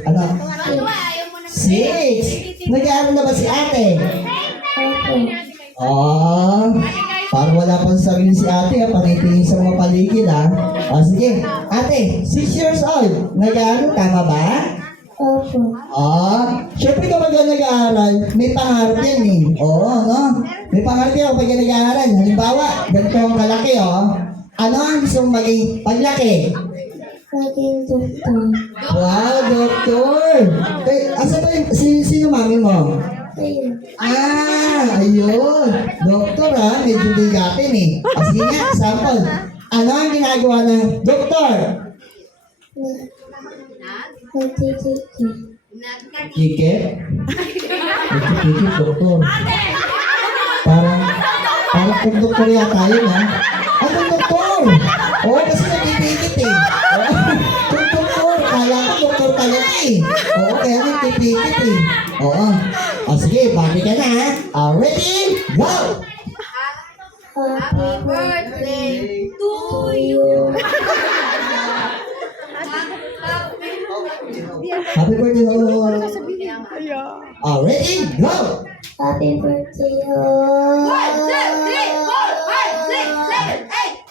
Ano? 6. Nag-aaral na ba si ate? Oh, parang wala pang sarili si ate ha, panitingin sa mga paligid ha. O sige, ate, 6 years old, nag-aaral, tama ba? Opo. Syempre kapag nag-aaral, may pangarap yan eh. Oo, no? May pangarap yan kapag nag-aaral. Halimbawa, ganito ang kalaki Ano ang gusto mong maging paglaki? Naging doktor. Wow, doktor! Asa ba yung, sino mami mo? Ayun. Ayun. Doktor medyo bigatin eh. Sige nga, sample. Ano ang ginagawa ng doktor? Nagtitikit. Ticket? Nagtitikit, doktor. Parang kung doktor yata yun kung doktor! Oo, kasi nagtitikit eh. Kung doktor, kala ko doktor talaga eh. Oo, kaya nagtitikit eh. Oo. Sige, bati ka na Ready? Go! Happy birthday to you. Happy birthday, ready? Go! Happy birthday. 1, 2, 3, 4, 5, 6, 7, 8.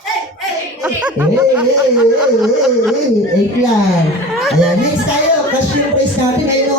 Eight lang. Ayan, next tayo. Cash yung prize natin. Ayun